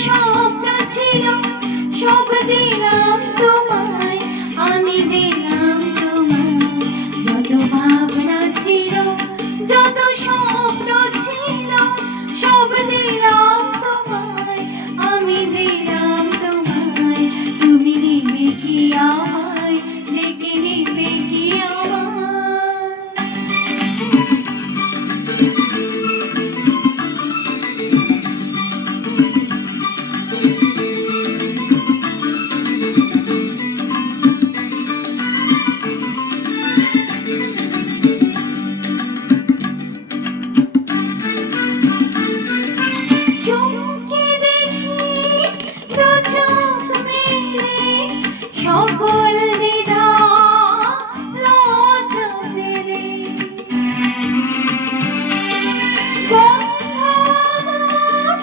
স্বপ্ন ছিল সব দিলাম তোমায়, আমি দিলাম তোমায়। যত ভাবনা ছিল, যত স্বপ্ন ছিল, সব দিলাম তোমায়, আমি দিলাম তোমায়। তুমি নিবে কি আমায়, ডেকে নিবে কি আমায়? চমকে দেখি দু চোখ মেলে, সকল দ্বিধা লজ্জা ফেলে। বন্ধ আমার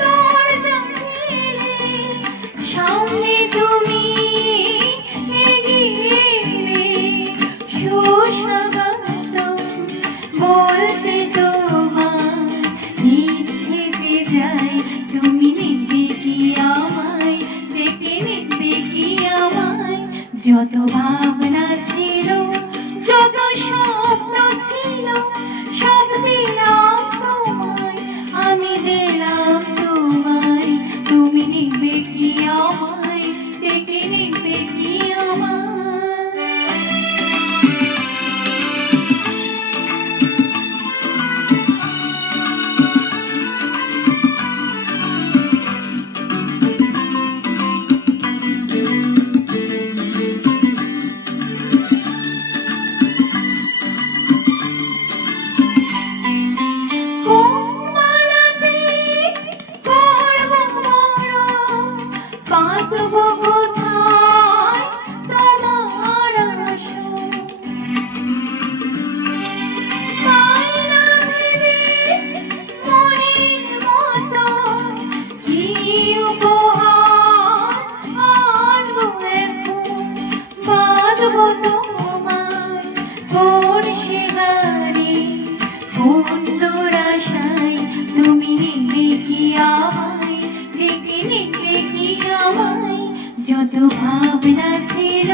দরজা খুলে, সামনে তুমি এগিয়ে এলে। সুস্বাগতম বলতে তোমার ইচ্ছে যে যায়, তুমি নিবে কি আমায়, ডেকে নিবে কি আমায়? যত ভাবনা ছিল, যত স্বপ্ন ছিল, সব দিলাম তোমায়, আমি দিলাম তোমায়। তুমি নিবে কি আমায়, ডেকে নিবে কি আমায়? বাঁধব কোথায় তোমার আসন? পাই না ভেবে মনের মতো কি উপহার আনবো এখন। বাঁধব তোমায় কোন সে গানে, কোন দুরাশায়? তুমি নিবে কি আমায়, ডেকে নিবে কি আমায়? যত ভাবনা ছিল